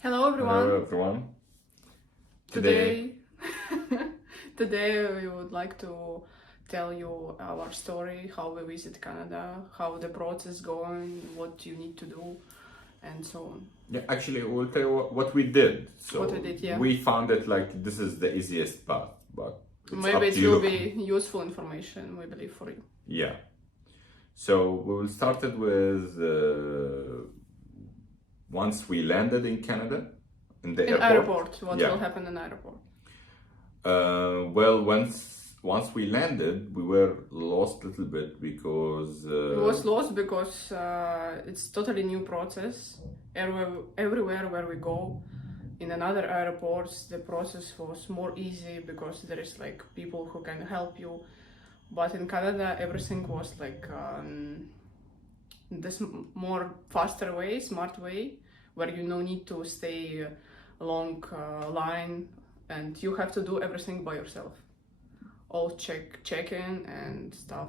Hello everyone. Hello everyone. Today today we would like to tell you our story, how we visit Canada, how the process going, what you need to do, and so on. Yeah, actually, we'll tell you what we did. So What we did, yeah. we found it like this is the easiest path, but it's Maybe up it to will you. be useful information, we believe, for you. Yeah. So we will start it with once we landed in Canada, in the Airport, what Yeah. will happen in airport? Well, once we landed, we were lost a little bit because It was lost because it's totally new process. Everywhere where we go, in another airports, the process was more easy because there is like people who can help you. But in Canada, everything was like this more faster way, smart way, where you no need to stay a long line and you have to do everything by yourself. All check-in and stuff,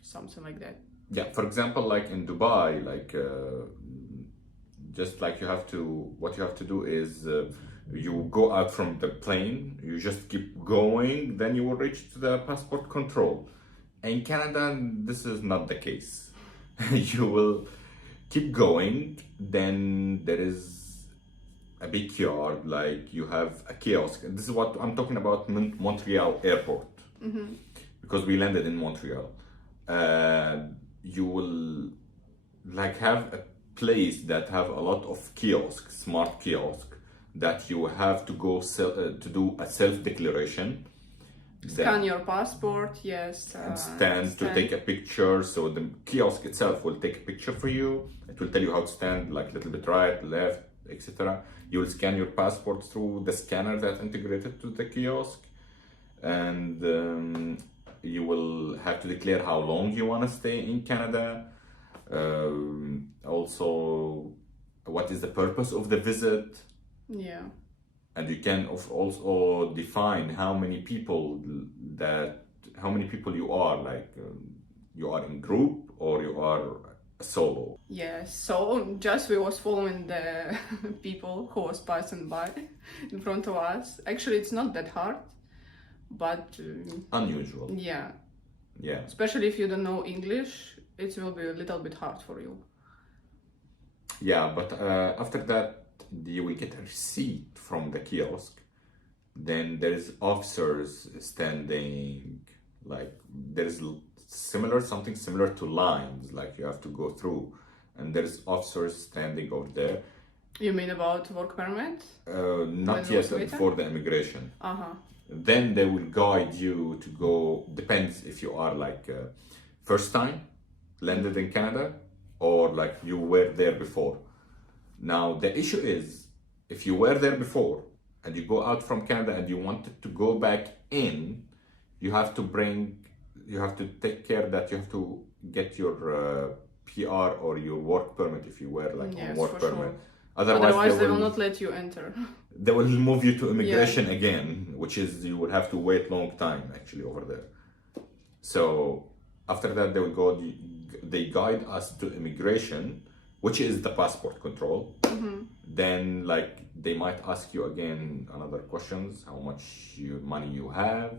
something like that. yeah, for example, like in Dubai, like just like what you have to do is you go out from the plane, you just keep going, then you will reach to the passport control. In Canada, this is not the case. You will keep going, then there is a big yard, like you have a kiosk. This is what I'm talking about, Montreal airport, because we landed in Montreal. You will like have a place that have a lot of kiosks, smart kiosk, that you have to go to do a self-declaration. Scan your passport, yes. Stand to take a picture. So the kiosk itself will take a picture for you. It will tell you how to stand, like a little bit right, left, etc. You will scan your passport through the scanner that integrated to the kiosk, and you will have to declare how long you want to stay in Canada. Also, what is the purpose of the visit? Yeah. And you can also define how many people you are, like you are in group or you are solo. Yes, so just we was following the people who was passing by in front of us. Actually, it's not that hard, but Unusual. yeah, Yeah. especially if you don't know English, it will be a little bit hard for you. Yeah, but after that, you will get a receipt from the kiosk. Then there's officers standing, like there's something similar to lines, like you have to go through, and there's officers standing over there. You mean about work permit? Not yet for the immigration. Uh-huh. Then they will guide you to go, depends if you are like first time landed in Canada or like you were there before. Now the issue is, if you were there before and you go out from Canada and you wanted to go back in, you have to take care that you have to get your PR or your work permit if you were like on work permit. Sure. Otherwise they will not let you enter. They will move you to immigration again, which is you will have to wait long time actually over there. So after that they guide us to immigration, which is the passport control. Then like they might ask you again another questions, how much money you have,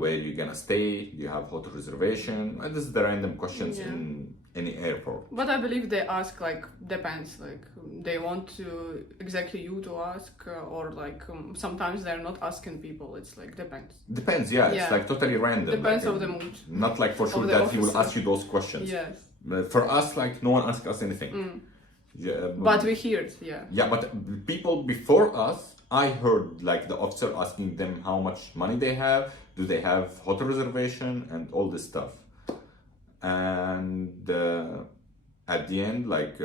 where you're gonna stay, do you have hotel reservation, and this is the random questions in any airport. But I believe they ask, like, depends, like they want to exactly you to ask, or like sometimes they're not asking people. It's like depends. Yeah, it's like totally random. Depends like, of the mood. Not like for sure that he will ask you those questions. Yes. But for us, like no one asked us anything. Yeah, but we hear it, yeah. Yeah, but people before us, I heard like the officer asking them how much money they have, do they have hotel reservation, and all this stuff. And at the end, like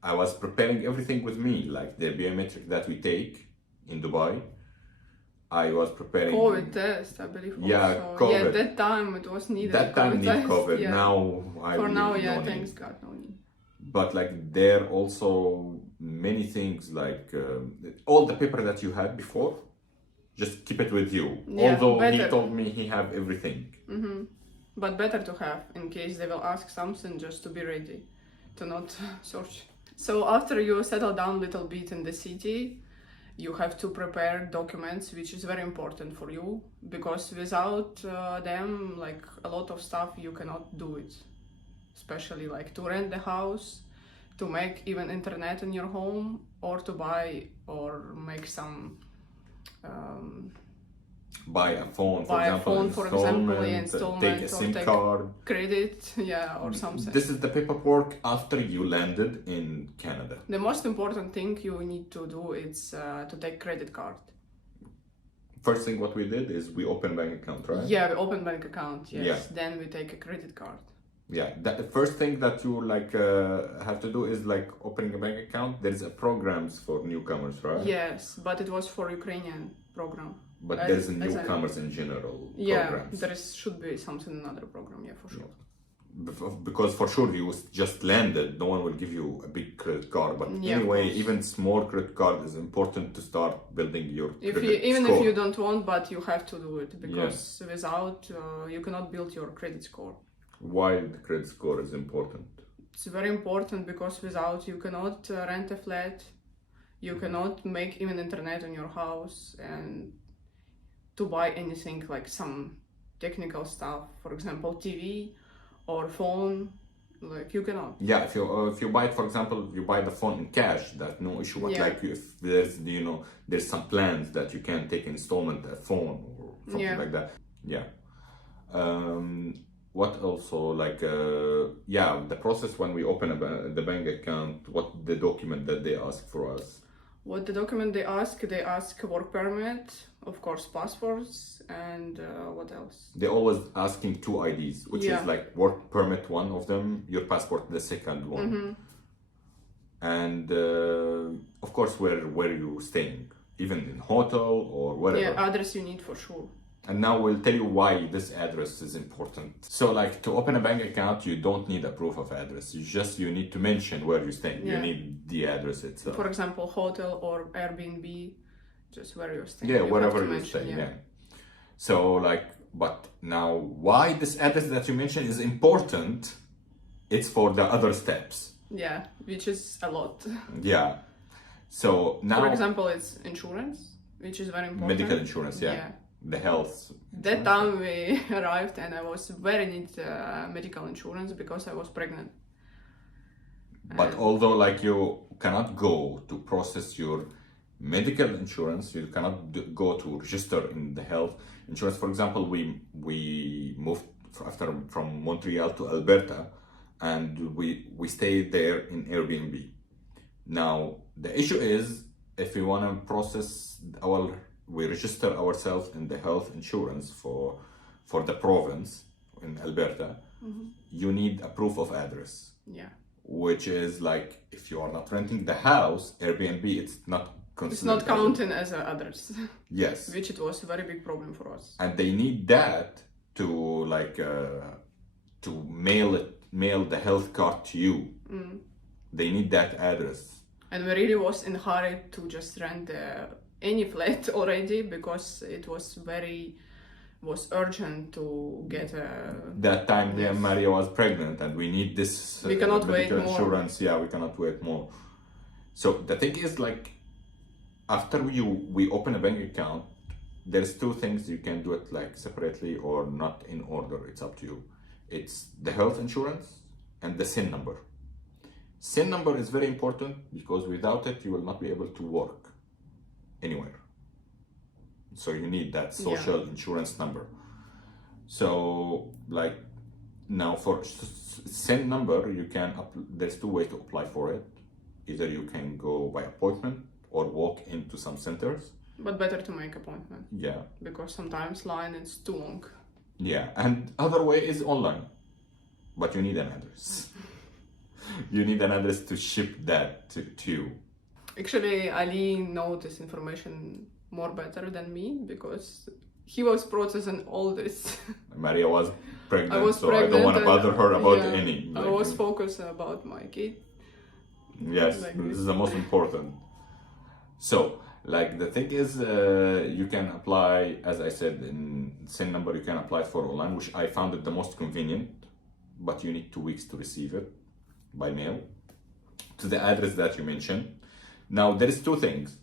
I was preparing everything with me, like the biometric that we take in Dubai. I was preparing COVID test, I believe. Yeah, also. COVID. Yeah, that time it was needed. That time need COVID. Yeah. Now For now, no yeah, need. thanks God, no need. But like there also many things like all the paper that you had before, just keep it with you. Yeah, although better. he told me he have everything. But better to have in case they will ask something, just to be ready, to not search So after you settle down a little bit in the city, you have to prepare documents, which is very important for you, because without them, like a lot of stuff you cannot do it, especially like to rent the house, to make even internet in your home, or to buy or make some Buy a phone, for buy a example, phone, for example, yeah, installment, take a installment, or SIM take card. credit, yeah, or something. This is the paperwork after you landed in Canada. The most important thing you need to do is to take credit card. First thing what we did is we opened bank account, right? Yeah, we open bank account, yes. Yeah. Then we take a credit card. Yeah, the first thing that you like have to do is like opening a bank account. There is a programs for newcomers, right? Yes, but it was for Ukrainian program. But there's a newcomers in general Yeah, programs. there should be something in another program, yeah, for sure. Because for sure you just landed, no one will give you a big credit card. But Yeah, anyway, even small credit card is important to start building your If credit you, even score. if you don't want, but you have to do it, because without you cannot build your credit score. Why the credit score is important? It's very important because without you cannot rent a flat, you cannot make even internet in your house, and to buy anything like some technical stuff, for example TV or phone, like you cannot. Yeah, if you buy it, for example, you buy the phone in cash, that's no issue. But Yeah. like if there's there's some plans that you can take installment a phone or something Yeah. like that. Yeah. What also like the process when we open the bank account, what the document that they ask for us? What the document they ask work permit, of course passports, and what else? They're always asking two IDs, which Yeah. is like work permit, one of them, your passport, the second one. Mm-hmm. And of course, where you staying, even in hotel or whatever. Yeah, address you need for sure. And now we'll tell you why this address is important. So like to open a bank account, you don't need a proof of address. You need to mention where you're staying. Yeah. You need the address itself. For example, hotel or Airbnb, just where you're staying. Yeah, You wherever have to you're mention, staying. Yeah. So like, but now why this address that you mentioned is important? It's for the other steps. Yeah, which is a lot. Yeah. So now. For example, it's insurance, which is very important. Medical insurance, yeah. The health. That time we arrived and I was very need medical insurance because I was pregnant. But although like you cannot go to process your medical insurance, you cannot go to register in the health insurance. For example, we moved from Montreal to Alberta, and we stayed there in Airbnb. Now the issue is if we want to process we register ourselves in the health insurance for the province in Alberta, you need a proof of address. Yeah. Which is like if you are not renting the house, Airbnb, it's not considered. It's not counting as an address. Yes. Which it was a very big problem for us. And they need that to like to mail the health card to you. They need that address. And we really was in hurry to just rent any flat already because it was urgent to get a... That time Maria was pregnant and we need this we cannot wait more. Insurance. Yeah, we cannot wait more. So the thing is like after we open a bank account, there's two things you can do it like separately or not in order. It's up to you. It's the health insurance and the SIN number. SIN number is very important because without it you will not be able to work anywhere. So you need that social insurance number. So like now for SIN number, you can there's two ways to apply for it. Either you can go by appointment or walk into some centers. But better to make appointment. Yeah. Because sometimes line is too long. Yeah, and other way is online. But you need an address. You need an address to ship that to you. Actually, Ali knows this information more better than me because he was processing all this. Maria was pregnant, I was so pregnant, I don't want to bother her about yeah, any. I was focused about my kid. Yes, like this is the most important. So, like the thing is, you can apply, as I said, in SIN number, you can apply for online, which I found it the most convenient, but you need 2 weeks to receive it by mail. to the address that you mentioned. Now, there is two things.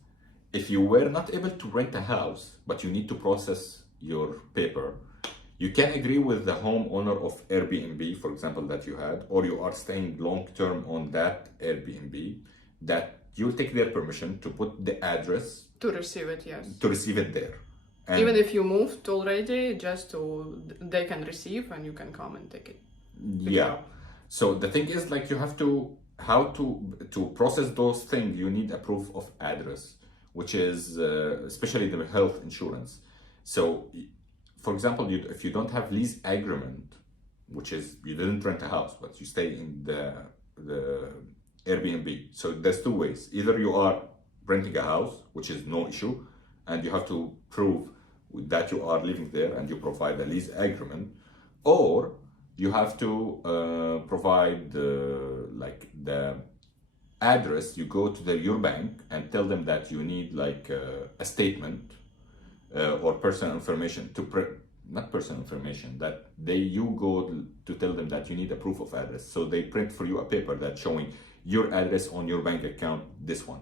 If you were not able to rent a house, but you need to process your paper, you can agree with the homeowner of Airbnb, for example, that you had, or you are staying long-term on that Airbnb, that you'll take their permission to put the address To receive it, yes. to receive it there. And Even if you moved already, they can receive and you can come and take it. yeah. So the thing is, like, you have to how to process those things. You need a proof of address, which is especially the health insurance. So, for example, if you don't have lease agreement, which is you didn't rent a house but you stay in the Airbnb. So there's two ways. Either you are renting a house, which is no issue, and you have to prove that you are living there and you provide a lease agreement, or you have to provide like the address. You go to your bank and tell them that you need like a statement or personal information not personal information, that you go to tell them that you need a proof of address. So they print for you a paper that's showing your address on your bank account, this one,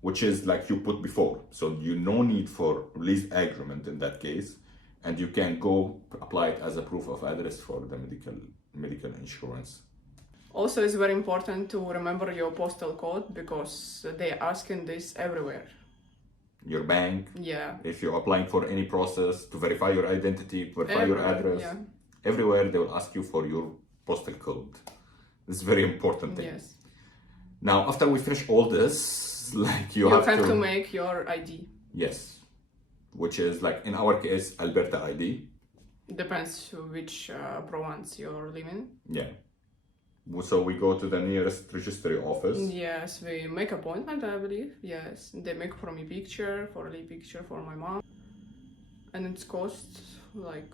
which is like you put before. So you no need for lease agreement in that case, and you can go apply it as a proof of address for the medical insurance. Also, it's very important to remember your postal code because they're asking this everywhere. Your bank, Yeah. if you're applying for any process to verify your identity, verify your address, yeah. everywhere they will ask you for your postal code. It's very important thing. Yes. Now, after we finish all this, like you have have to make your ID. Yes, which is like in our case, Alberta ID. Depends which province you're living. Yeah. So we go to the nearest registry office. Yes, we make appointment, I believe. Yes, they make for me picture, for my mom, and it's cost like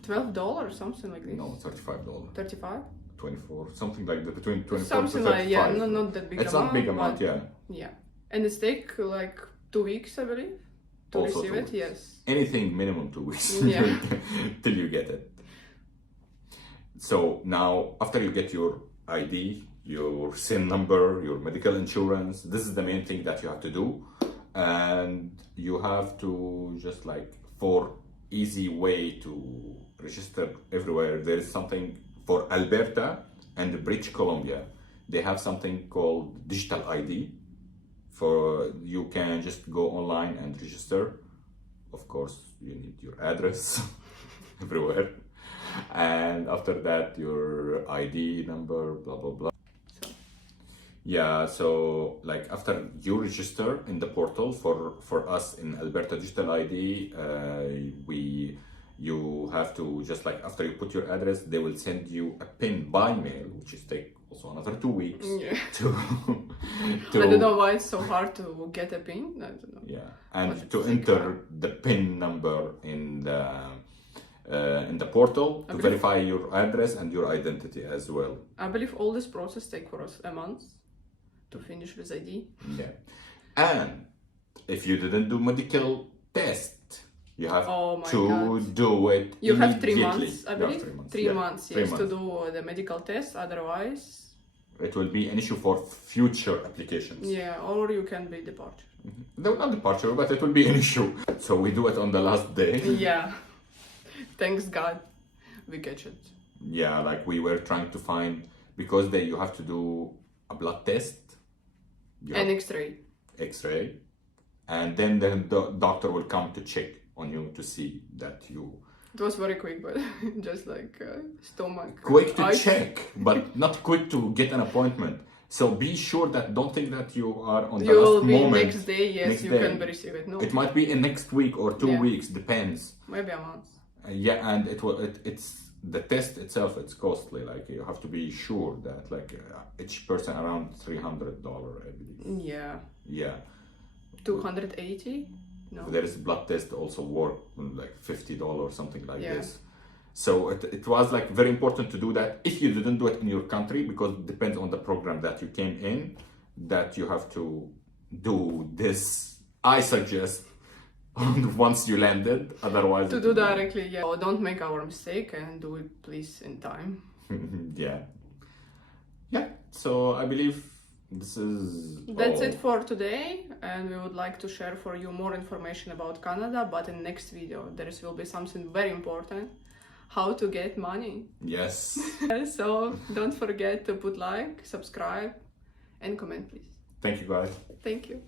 $12, something like this. No, $35. 35. 24, something like that, between 24 something to 35. like, yeah, not that big it's amount. Not big amount, yeah. Yeah, and it's take like 2 weeks, I believe, to Also receive 2 it. weeks. Yes. Anything minimum 2 weeks. Yeah. Till you get it. So now, after you get your ID, your SIN number, your medical insurance, this is the main thing that you have to do. And you have to just like, for easy way to register everywhere, there is something for Alberta and British Columbia. They have something called digital ID. For you can just go online and register. Of course, you need your address everywhere. And after that, your ID number, blah, blah, blah. Yeah, so like after you register in the portal for us in Alberta Digital ID, you have to just like after you put your address, they will send you a PIN by mail, which is take also another 2 weeks. Yeah. to I don't know why it's so hard to get a PIN. I don't know. Yeah, and to enter the PIN number in the portal to verify your address and your identity as well. I believe all this process take for us a month to finish with ID. Yeah, and if you didn't do medical test, you have to do it. You have 3 immediately. months, I believe. 3 months. 3 months, 3 yes, months. to do the medical test. Otherwise, it will be an issue for future applications. Yeah, or you can be departure. No, not departure, but it will be an issue. So we do it on the last day. Yeah. Thanks God, we catch it. Yeah, like we were trying to find, because you have to do a blood test. An X-ray. X-ray. And then the doctor will come to check on you to see that you... It was very quick, but just like stomach. Quick to check, but not quick to get an appointment. So be sure that, don't think that you are on the last moment. You will be next day, yes, next you day. can receive it. No. It might be in next week or 2 weeks, depends. Maybe a month. Yeah, and it's the test itself, it's costly. Like you have to be sure that like each person around $300, I believe. Yeah. Yeah. 280? No. There is blood test also worth like $50, something like this. So it was like very important to do that. If you didn't do it in your country, because it depends on the program that you came in, that you have to do this. I suggest once you landed, otherwise to do directly, yeah. Don't make our mistake and do it please in time. Yeah. so I believe this is That's all. it for today, and we would like to share for you more information about Canada, but in next video there will be something very important, how to get money. Yes. So don't forget to put like, subscribe and comment please. Thank you guys. Thank you.